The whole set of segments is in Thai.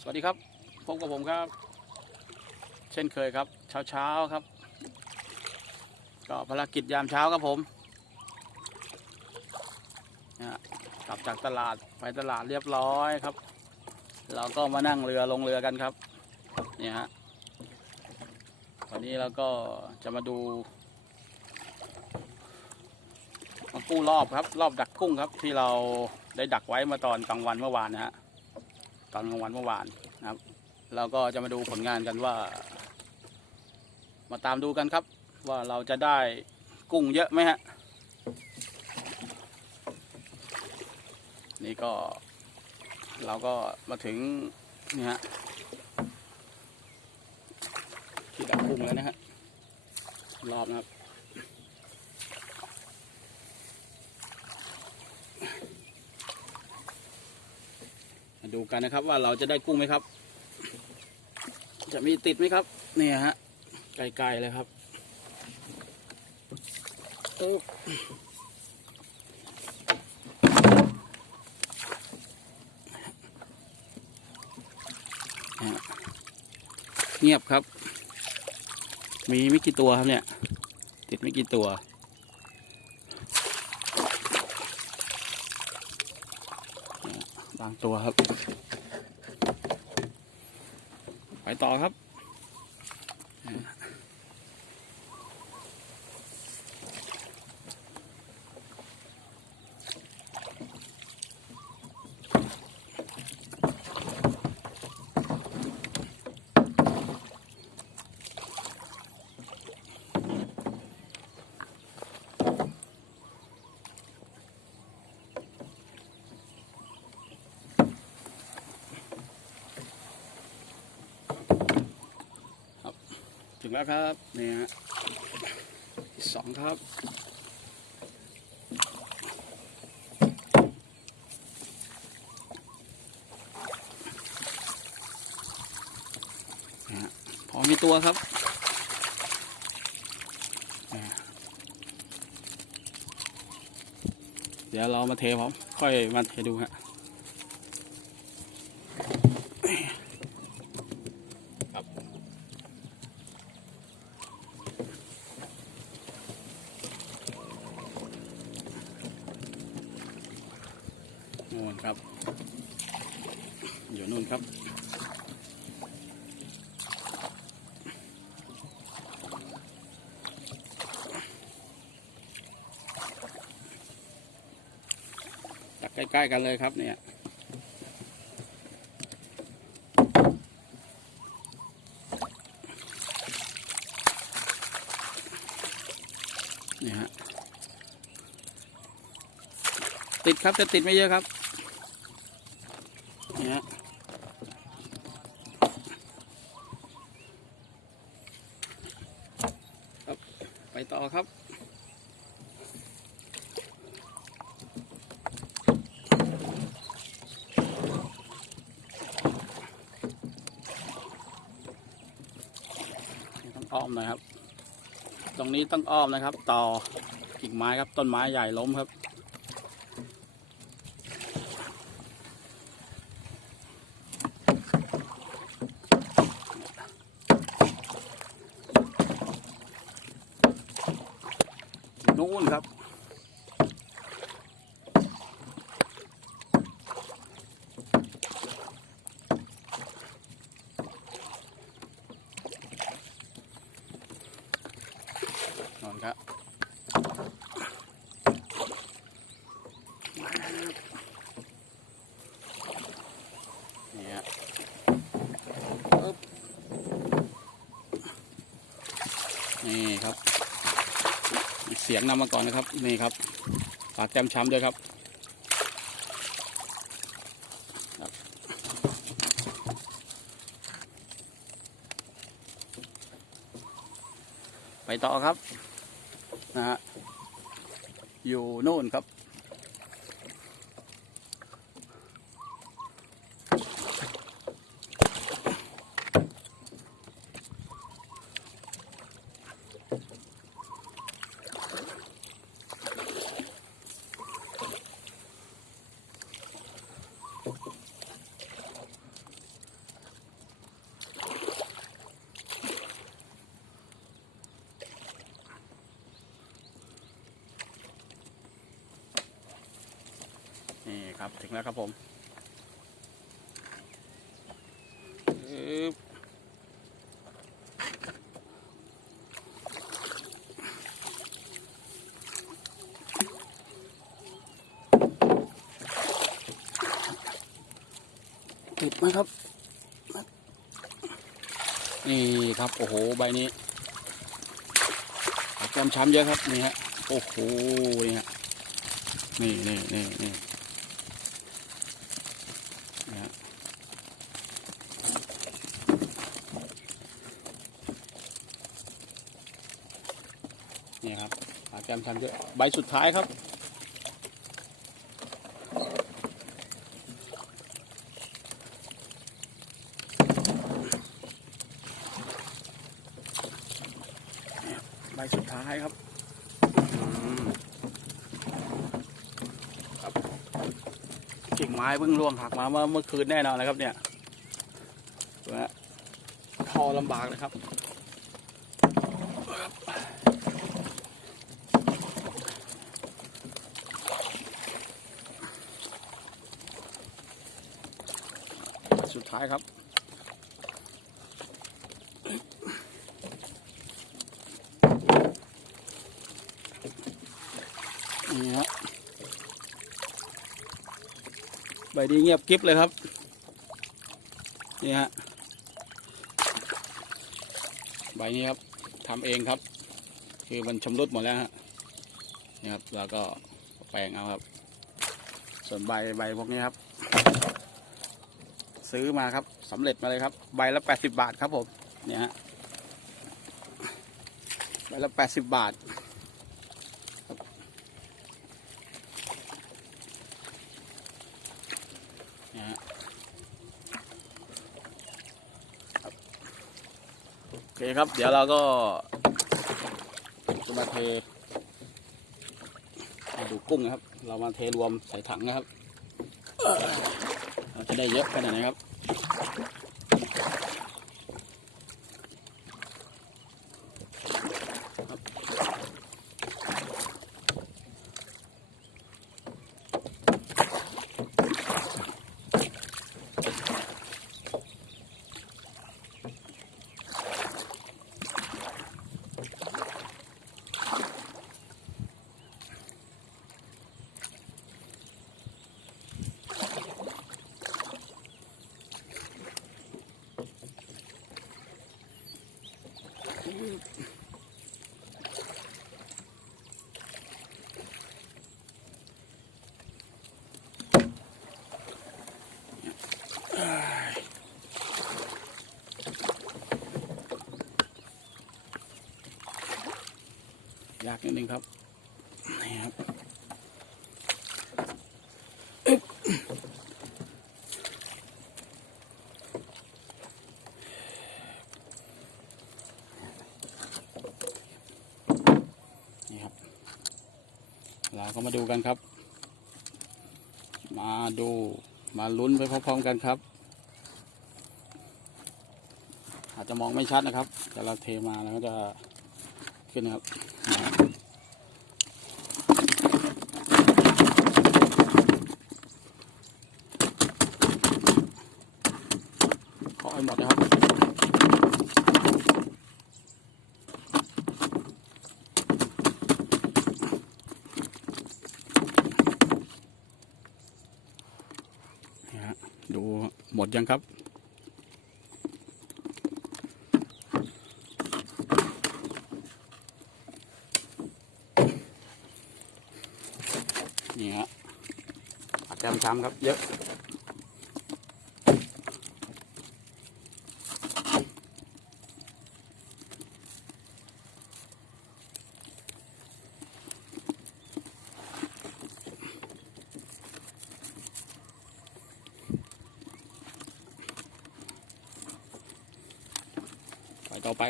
สวัสดีครับพบกับผมครับ เช่นเคยครับ เช้าเช้าๆครับ ก็ภารกิจยามเช้าครับผมนะกลับจากตลาดไปตลาดเรียบร้อยครับ เราก็มานั่งเรือลงเรือกันครับนี่ฮะวันนี้เราก็จะมาดูมากู้รอบครับ รอบดักกุ้งครับ ที่เราได้ดักไว้มื่อตอนกลางวันเมื่อวานนะฮะ ตอนกลางวันเมื่อวานนะครับ เราก็จะมาดูผลงานกันว่า มาตามดูกันครับ ว่าเราจะได้กุ้งเยอะไหมฮะ นี่ก็เราก็มาถึงนี่ฮะที่ดักกุ้งแล้วนะฮะรอบนะครับ ดูกันนะครับว่าเราจะได้กุ้งไหมครับ จะมีติดไหมครับ เนี่ยฮะไกลๆเลยครับเงียบครับ มีไม่กี่ตัวครับเนี่ย ติดไม่กี่ตัว บางตัวครับ ไปต่อครับ งแล้วครับนี่ฮะสองครับพอมีตัวครับเดี๋ยวเรามาเทพร้อมค่อยมาเทดูฮะ นู่นครับ อยู่นู่นครับ ตัก ใกล้ๆกันเลยครับเนี่ยนี่ฮะติดครับจะติดไม่เยอะครับ เนี่ยฮะครับ ไปต่อครับ ต้ อ้อมนะครับ ตรงนี้ต้องอ้อมนะครับ ต่อกิ่งไม้ครับต้นไม้ใหญ่ล้มครับ ครับนี่ฮะนี่ครับ เสียงนำมาก่อนนะครับ นี่ครับปากแจมช้ำด้วยครับไปต่อครับ นะฮะอยู่โน่นครับ ครับถึงแล้วครับผมอึ๊บติดไหมครับ นี่ครับโอ้โหใบนี้แกมช้ำเยอะครับนี่ฮะโอ้โหนี่ฮะนี่นี่นี่นี่นะฮะ นี่ครับขาแกมช้ำเยอะใบสุดท้ายครับ ใบสุดท้ายครับครับกิ่งไม้เพิ่งร่วงหักมาเมื่อเมื่อคืนแน่นอนเลยครับเนี่ยดูนะทอลำบากเลยครับ สุด ท้ายครับ นี่ฮะใบนี้เงียบกริบเลยครับ นี่ฮะ ใบนี้ครับทำเองครับ คือมันชำรุดหมดแล้วฮะ นี่ครับ แล้วก็แปลงเอาครับ ส่วนใบใบพวกนี้ครับ ซื้อมาครับสำเร็จมาเลยครับ ใบละแปดสิบบาทครับผมเนี่ยฮะใบละแปดสิบบาทนะฮะครับโอเคครับ เดี๋ยวเราก็จะมาเทมาดูกุ้งนะครับ เรามาเทรวมใส่ถังนะครับ จะได้เยอะขนาดไหนครับากนิดนึงครับนี่ครับนี่ครับ เราก็มาดูกันครับ มาดูมาลุ้นไปพร้อมๆกันครับ อาจจะมองไม่ชัดนะครับ แต่เราเทมาแล้วก็จะขึ้นนะครับ ขอให้หมดนะครับ นี่ฮะดูหม ดยังครับ นี่ฮะผักแกมช้ำครับ เยอะ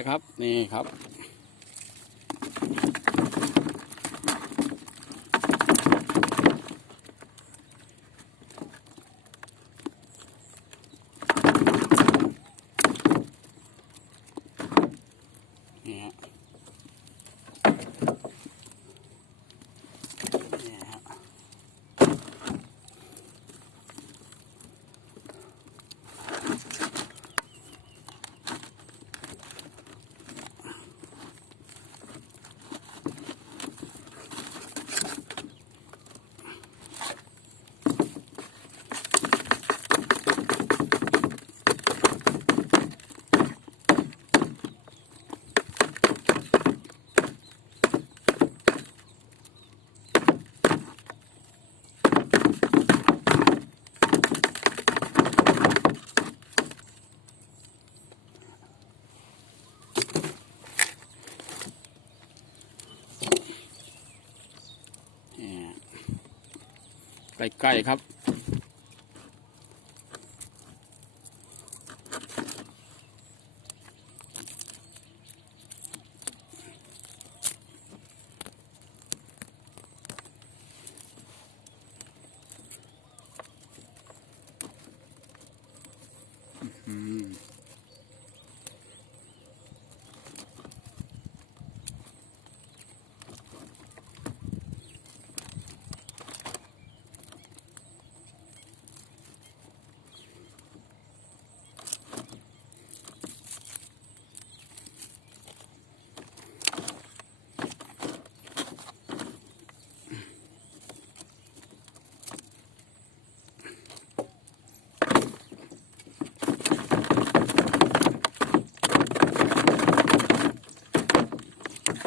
ครับ นี่ครับ ใกล้ครับ อืม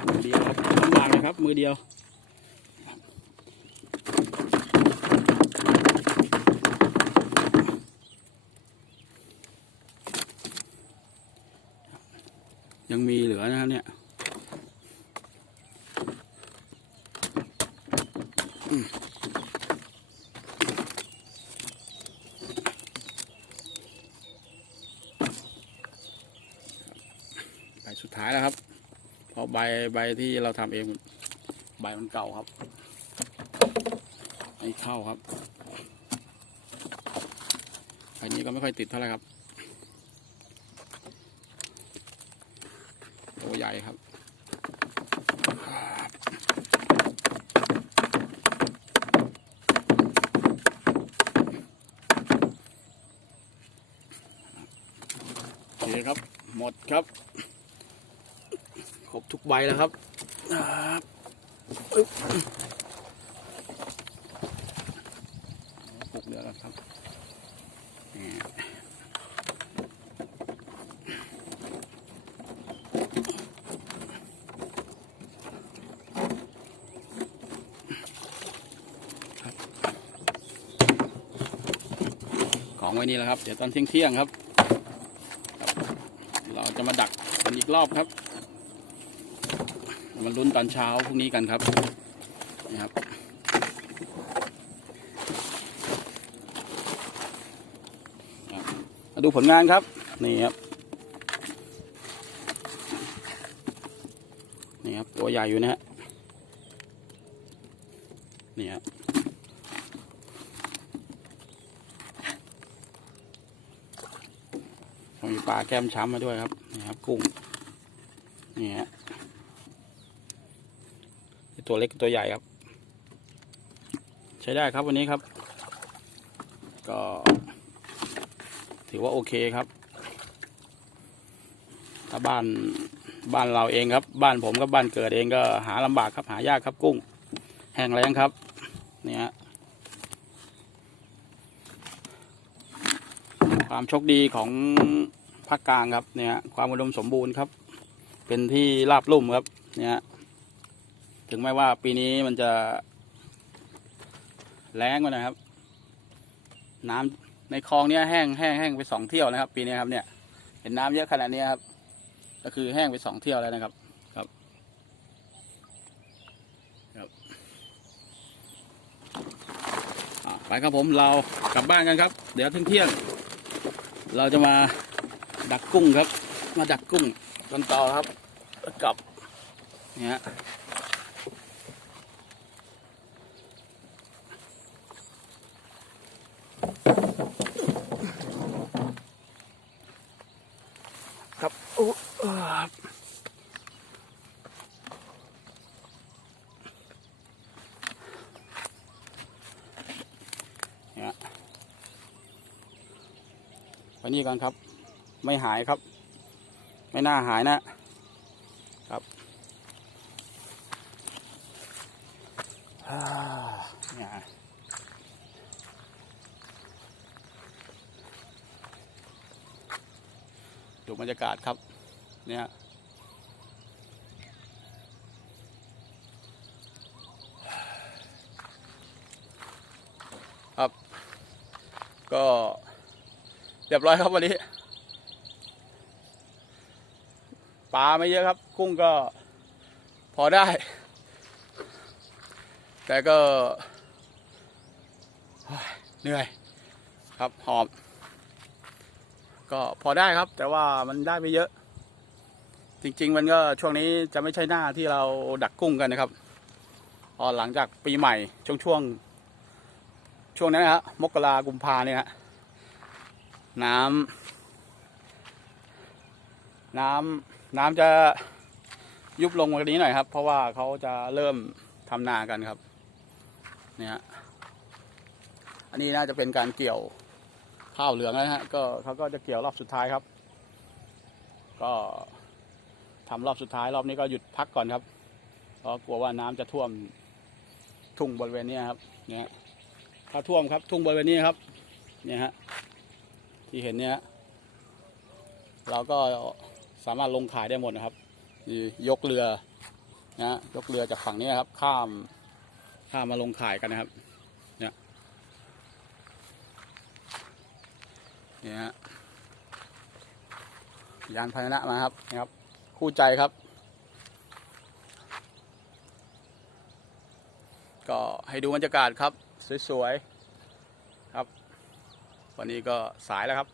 มือเดียวครับลำบากเลยครับ มื อเดียวยังมีเหลือนะครับเนี่ยใบสุดท้ายแล้วครับ เพราะใบใบที่เราทำเอง ใบมันเก่าครับไม่เข้าครับใบนี้ก็ไม่ค่อยติดเท่าไหร่ครับตัวใหญ่ครับโอเคครับ หมดครับ ครบทุกใบแล้วครับครับอึ๊บ ปลุกเรือแล้วครับนี่ของไว้นี่แหละครับ เดี๋ยวตอนเที่ยงเที่ยงๆครับครับ เราจะมาดักกันอีกรอบครับ มาลุ้นตอนเช้าพรุ่งนี้กันครับนี่ครับครับมาดูผลงานครับนี่ครับนี่ครับ ตัวใหญ่อยู่นะฮะนี่ครับมีปลาแก้มช้ำมาด้วยครับนี่ครับกุ้งนี่ฮะ ตัวเล็กตัวใหญ่ครับ ใช้ได้ครับวันนี้ครับ ก็ ถือว่าโอเคครับ ถ้าบ้านบ้านเราเองครับ บ้านผมกับบ้านเกิดเองก็หาลำบากครับหายากครับกุ้ง แห้งแล้งครับ เนี่ยความโชคดีของภาคกลางครับเนี่ยความอุดมสมบูรณ์ครับ เป็นที่ราบลุ่มครับเนี่ย ถึงแม้ว่าปีนี้มันจะแรงกว่านะครับ น้ำในคลองเนี้ยแห้งแห้งแห้งไปสองเที่ยวนะครับ ปีนี้ครับเนี่ยเห็นน้ำเยอะขนาดนี้ครับ ก็คือแห้งไปสองเที่ยวแล้วนะครับครับ ครับไปครับผมเรากลับบ้านกันครับ เดี๋ยวเที่ยงเที่ยงเราจะมาดักกุ้งครับ มาดักกุ้งกันต่อครับแล้วกลับเนี่ย ฮะครับโอ้เอ่อเนี่ยไปนี่กันครับ ไม่หายครับ ไม่น่าหายนะ ครับอ่าเนี่ยดู บรรยากาศครับเนี่ยครับ ก็เรียบร้อยครับวันนี้ปลาไม่เยอะครับ กุ้งก็พอได้ แต่ก็เหนื่อยครับหอบ ก็พอได้ครับ แต่ว่ามันได้ไม่เยอะ จริง ๆ มันก็ช่วงนี้จะไม่ใช่หน้าที่เราดักกุ้งกันนะครับพอหลังจากปีใหม่ช่วงช่วงช่วงนั้นนะฮะมกรากุมภาเนี่ยฮะน้ำน้ำน้ำจะยุบลงกว่านี้หน่อยครับ เพราะว่าเขาจะเริ่มทำนากันครับเนี่ยอันนี้น่าจะเป็นการเกี่ยว ข้าวเหลืองนะฮะก็เขาก็จะเกี่ยวรอบสุดท้ายครับ ก็ทำรอบสุดท้ายรอบนี้ก็หยุดพักก่อนครับเพราะกลัวว่าน้ำจะท่วมทุ่งบริเวณนี้ครับเนี่ยถ้าท่วมครับทุ่งบริเวณนี้ครับ เนี่ยฮะที่เห็นเนี่ยเราก็สามารถลงขายได้หมดนะครับยกเรือนะยกเรือจากฝั่งนี้ครับ ข้ามข้ามมาลงขายกันนะครับ เนี่ยเนี่ยฮะยานพาหนะมาครับนะครับ คู่ใจครับ ก็ให้ดูบรรยากาศครับ สวยๆครับ วันนี้ก็สายแล้วครับ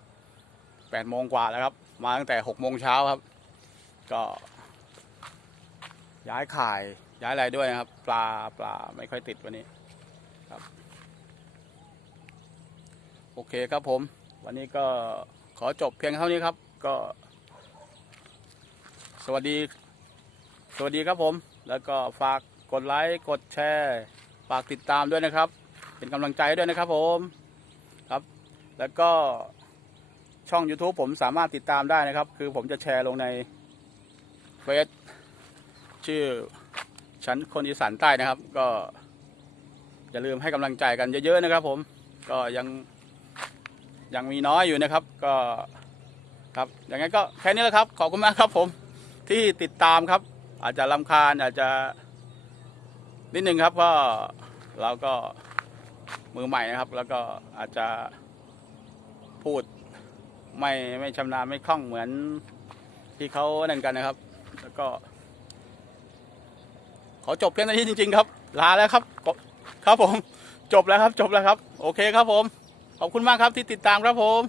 แปดโมงกว่าแล้วครับ มาตั้งแต่หกโมงเช้าครับ ก็ ย้ายข่ายย้ายอะไรด้วยนะครับ ปลาปลาไม่ค่อยติดวันนี้ครับ โอเคครับผม วันนี้ก็ขอจบเพียงเท่านี้ครับ ก็ สวัสดี สวัสดีครับผม แล้วก็ฝากกดไลค์กดแชร์ฝากติดตามด้วยนะครับ เป็นกำลังใจด้วยนะครับผมครับ แล้วก็ช่อง YouTube ผมสามารถติดตามได้นะครับ คือผมจะแชร์ลงในเฟซชื่อชั้นคนอีสานใต้นะครับ ก็อย่าลืมให้กำลังใจกันเยอะๆนะครับผมก็ยัง ยังมีน้อยอยู่นะครับก็ครับอย่างนั้นก็แค่นี้แหละครับ ขอบคุณมากครับผมที่ติดตามครับ อาจจะลำคาญอาจจะนิดนึงครับก็เราก็มือใหม่นะครับ แล้วก็อาจจะพูดไม่ไม่ชำนาญไม่คล่องเหมือนที่เขานั่นกันนะครับ แล้วก็ ขอจบเพียงเท่นี้จริง ๆ ครับ ลาแล้วครับ ครับผม จบแล้วครับ จบแล้วครับ โอเคครับผม ขอบคุณมากครับที่ติดตามครับผม